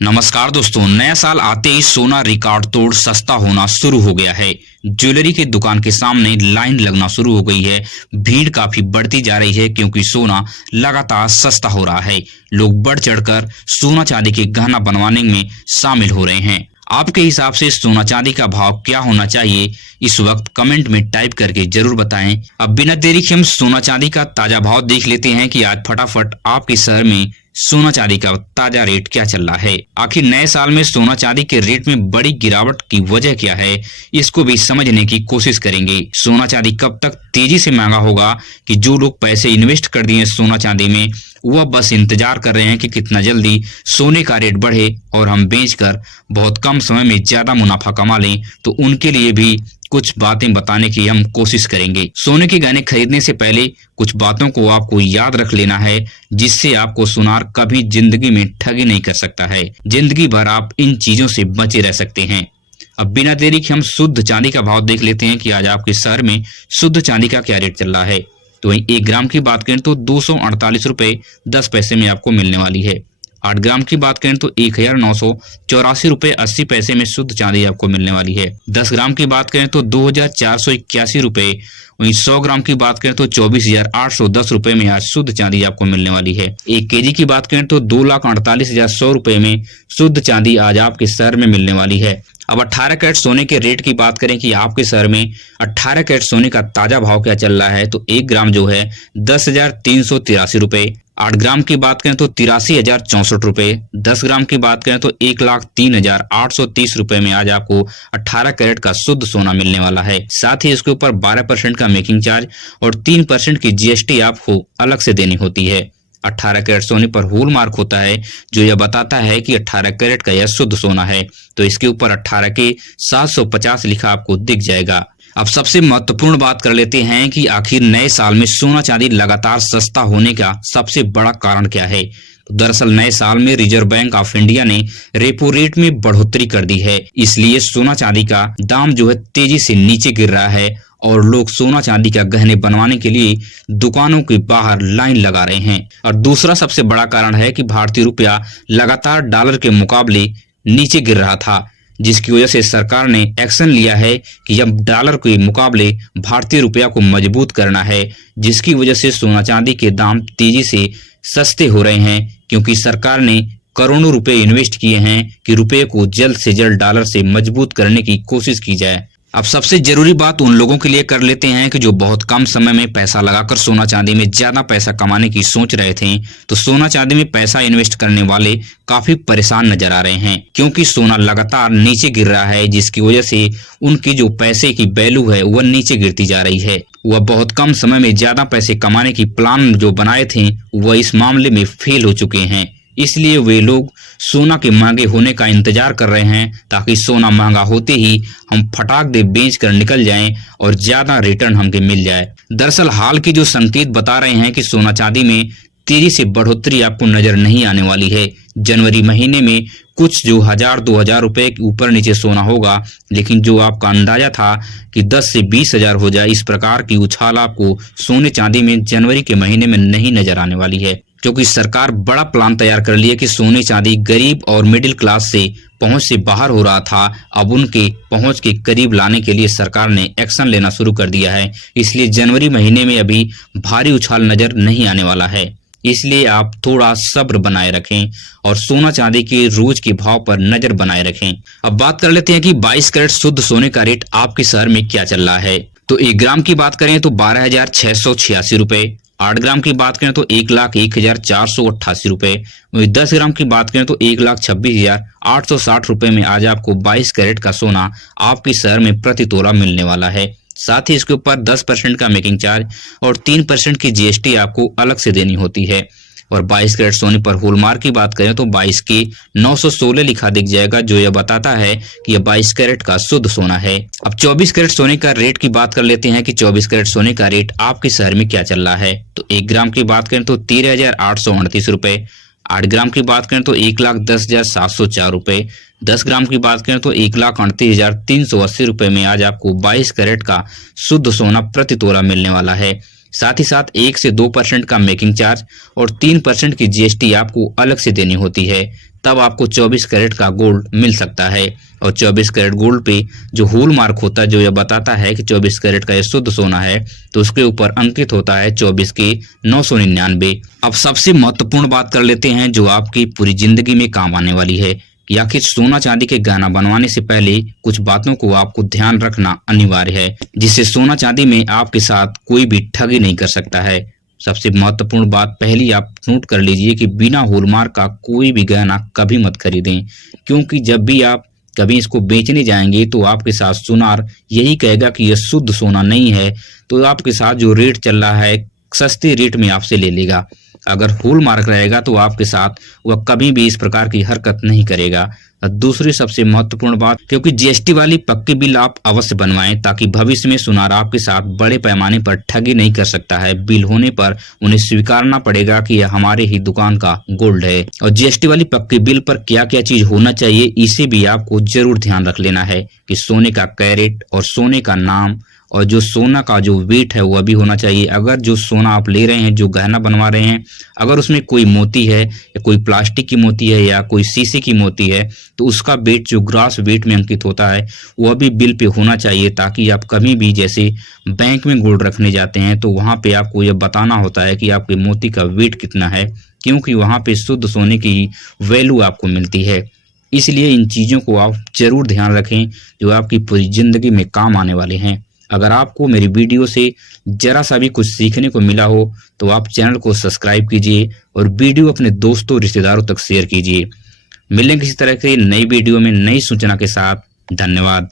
नमस्कार दोस्तों, नया साल आते ही सोना रिकॉर्ड तोड़ सस्ता होना शुरू हो गया है। ज्वेलरी के दुकान के सामने लाइन लगना शुरू हो गई है। भीड़ काफी बढ़ती जा रही है क्योंकि सोना लगातार सस्ता हो रहा है। लोग बढ़ चढ़कर सोना चांदी के गहना बनवाने में शामिल हो रहे हैं। आपके हिसाब से सोना चांदी का भाव क्या होना चाहिए, इस वक्त कमेंट में टाइप करके जरूर बताएं। अब बिना देरी के हम सोना चांदी का ताजा भाव देख लेते हैं कि आज फटाफट आपके शहर में सोना चांदी का ताजा रेट क्या चल रहा है। आखिर नए साल में सोना चांदी के रेट में बड़ी गिरावट की वजह क्या है, इसको भी समझने की कोशिश करेंगे। सोना चांदी कब तक तेजी से महंगा होगा कि जो लोग पैसे इन्वेस्ट कर दिए सोना चांदी में, वह बस इंतजार कर रहे हैं कि कितना जल्दी सोने का रेट बढ़े और हम बेचकर बहुत कम समय में ज्यादा मुनाफा कमा लें। तो उनके लिए भी कुछ बातें बताने की हम कोशिश करेंगे। सोने के गहने खरीदने से पहले कुछ बातों को आपको याद रख लेना है, जिससे आपको सुनार कभी जिंदगी में ठगी नहीं कर सकता है। जिंदगी भर आप इन चीजों से बचे रह सकते हैं। अब बिना देरी के हम शुद्ध चांदी का भाव देख लेते हैं कि आज आपके शहर में शुद्ध चांदी का क्या रेट चल रहा है। तो वहीं 1 ग्राम की बात करें तो 248 रुपए 10 पैसे में आपको मिलने वाली है। 8 ग्राम की बात करें तो 1984 रुपए 80 पैसे में शुद्ध चांदी आपको मिलने वाली है। 10 ग्राम की बात करें तो 2481 रुपए। वहीं 100 ग्राम की बात करें तो 24,810 रुपए में आज शुद्ध चांदी आपको मिलने वाली है। 1 केजी की बात करें तो 2,48,100 रुपए में शुद्ध चांदी आज आपके शहर में मिलने वाली है। अब 18 कैरेट सोने के रेट की बात करें कि आपके शहर में 18 कैरेट सोने का ताजा भाव क्या चल रहा है, तो 1 ग्राम जो है 10,383 रुपए। 8 ग्राम की बात करें तो 83,064 रुपए। 10 ग्राम की बात करें तो 1,03,830 रुपए में आज आपको 18 कैरेट का शुद्ध सोना मिलने वाला है। साथ ही इसके ऊपर 12% का मेकिंग चार्ज और 3% की जीएसटी आपको अलग से देनी होती है। 18 कैरेट सोने पर होल मार्क होता है, जो यह बताता है कि 18 कैरेट का यह शुद्ध सोना है। तो इसके ऊपर 18 के 750 लिखा आपको दिख जाएगा। अब सबसे महत्वपूर्ण बात कर लेते हैं कि आखिर नए साल में सोना चांदी लगातार सस्ता होने का सबसे बड़ा कारण क्या है। दरअसल नए साल में रिजर्व बैंक ऑफ इंडिया ने रेपो रेट में बढ़ोतरी कर दी है, इसलिए सोना चांदी का दाम जो है तेजी से नीचे गिर रहा है और लोग सोना चांदी का गहने बनवाने के लिए दुकानों के बाहर लाइन लगा रहे हैं। और दूसरा सबसे बड़ा कारण है कि भारतीय रुपया लगातार डॉलर के मुकाबले नीचे गिर रहा था, जिसकी वजह से सरकार ने एक्शन लिया है कि अब डॉलर के मुकाबले भारतीय रुपया को मजबूत करना है, जिसकी वजह से सोना चांदी के दाम तेजी से सस्ते हो रहे हैं, क्योंकि सरकार ने करोड़ों रुपए इन्वेस्ट किए हैं कि रुपये को जल्द से जल्द डॉलर से मजबूत करने की कोशिश की जाए। अब सबसे जरूरी बात उन लोगों के लिए कर लेते हैं कि जो बहुत कम समय में पैसा लगाकर सोना चांदी में ज्यादा पैसा कमाने की सोच रहे थे। तो सोना चांदी में पैसा इन्वेस्ट करने वाले काफी परेशान नजर आ रहे हैं, क्योंकि सोना लगातार नीचे गिर रहा है, जिसकी वजह से उनकी जो पैसे की वैल्यू है वह नीचे गिरती जा रही है। वह बहुत कम समय में ज्यादा पैसे कमाने की प्लान जो बनाए थे वह इस मामले में फेल हो चुके हैं। इसलिए वे लोग सोना के महंगे होने का इंतजार कर रहे हैं, ताकि सोना महंगा होते ही हम फटाक दे बेच कर निकल जाएं और ज्यादा रिटर्न हमके मिल जाए। दरअसल हाल के जो संकेत बता रहे हैं कि सोना चांदी में तेजी से बढ़ोतरी आपको नजर नहीं आने वाली है। जनवरी महीने में कुछ जो 1,000-2,000 रुपए के ऊपर नीचे सोना होगा, लेकिन जो आपका अंदाजा था कि 10 से 20,000 हो जाए, इस प्रकार की उछाल आपको सोने चांदी में जनवरी के महीने में नहीं नजर आने वाली है, क्योंकि सरकार बड़ा प्लान तैयार कर लिया कि सोने चांदी गरीब और मिडिल क्लास से पहुंच से बाहर हो रहा था, अब उनके पहुंच के करीब लाने के लिए सरकार ने एक्शन लेना शुरू कर दिया है। इसलिए जनवरी महीने में अभी भारी उछाल नजर नहीं आने वाला है। इसलिए आप थोड़ा सब्र बनाए रखें और सोना चांदी के रोज के भाव पर नजर बनाए रखें। अब बात कर लेते हैं कि 22 कैरेट शुद्ध सोने का रेट आपके शहर में क्या चल रहा है। तो 1 ग्राम की बात करें तो 12,686 रुपए। 8 ग्राम की बात करें तो 1,01,488 रुपए। 10 ग्राम की बात करें तो 1,26,860 रुपए में आज आपको 22 कैरेट का सोना आपके शहर में प्रति तोला मिलने वाला है। साथ ही इसके ऊपर 10% का मेकिंग चार्ज और 3% की जीएसटी आपको अलग से देनी होती है। और 22 कैरेट सोने पर होलमार्क की बात करें तो 22 के 916 लिखा दिख जाएगा, जो यह बताता है कि यह 22 कैरेट का शुद्ध सोना है। अब 24 कैरेट सोने का रेट की बात कर लेते हैं कि 24 कैरेट सोने का रेट आपके शहर में क्या चल रहा है। तो 1 ग्राम की बात करें तो 13,838 रुपए। 8 ग्राम की बात करें तो 1,10,704 रुपए। 10 ग्राम की बात करें तो 1,38,380 रुपए में आज आपको 22 कैरेट का शुद्ध सोना प्रति तोला मिलने वाला है। साथ ही साथ 1 से 2% का मेकिंग चार्ज और 3% की जीएसटी आपको अलग से देनी होती है। तब आपको 24 कैरेट का गोल्ड मिल सकता है। और 24 कैरेट गोल्ड पे जो होल मार्क होता है, जो यह बताता है कि 24 कैरेट का यह शुद्ध सोना है, तो उसके ऊपर अंकित होता है 24 के 999। अब सबसे महत्वपूर्ण बात कर लेते हैं जो आपकी पूरी जिंदगी में काम आने वाली है कि आखिर सोना चांदी के गहना बनवाने से पहले कुछ बातों को आपको ध्यान रखना अनिवार्य है, जिससे सोना चांदी में आपके साथ कोई भी ठगी नहीं कर सकता है। सबसे महत्वपूर्ण बात पहली आप नोट कर लीजिए कि बिना हॉलमार्क का कोई भी गहना कभी मत खरीदें, क्योंकि जब भी आप कभी इसको बेचने जाएंगे तो आपके साथ सुनार यही कहेगा कि यह शुद्ध सोना नहीं है, तो आपके साथ जो रेट चल रहा है सस्ते रेट में आपसे ले लेगा। अगर हॉलमार्क रहेगा तो आपके साथ वह कभी भी इस प्रकार की हरकत नहीं करेगा। दूसरी सबसे महत्वपूर्ण बात, क्योंकि जीएसटी वाली पक्की बिल आप अवश्य बनवाएं ताकि भविष्य में सुनार आपके साथ बड़े पैमाने पर ठगी नहीं कर सकता है। बिल होने पर उन्हें स्वीकारना पड़ेगा कि यह हमारे ही दुकान का गोल्ड है। और जीएसटी वाली पक्की बिल पर क्या क्या चीज होना चाहिए, इसे भी आपको जरूर ध्यान रख लेना है कि सोने का कैरेट और सोने का नाम और जो सोना का जो वेट है वह भी होना चाहिए। अगर जो सोना आप ले रहे हैं, जो गहना बनवा रहे हैं, अगर उसमें कोई मोती है या कोई प्लास्टिक की मोती है या कोई शीशे की मोती है, तो उसका वेट जो ग्रास वेट में अंकित होता है वह भी बिल पे होना चाहिए, ताकि आप कभी भी जैसे बैंक में गोल्ड रखने जाते हैं तो वहां पे आपको यह बताना होता है कि आपके मोती का वेट कितना है, क्योंकि वहां पे शुद्ध सोने की वैल्यू आपको मिलती है। इसलिए इन चीजों को आप जरूर ध्यान रखें जो आपकी पूरी जिंदगी में काम आने वाले हैं। अगर आपको मेरी वीडियो से जरा सा भी कुछ सीखने को मिला हो तो आप चैनल को सब्सक्राइब कीजिए और वीडियो अपने दोस्तों रिश्तेदारों तक शेयर कीजिए। मिलेंगे किसी तरह की नई वीडियो में नई सूचना के साथ। धन्यवाद।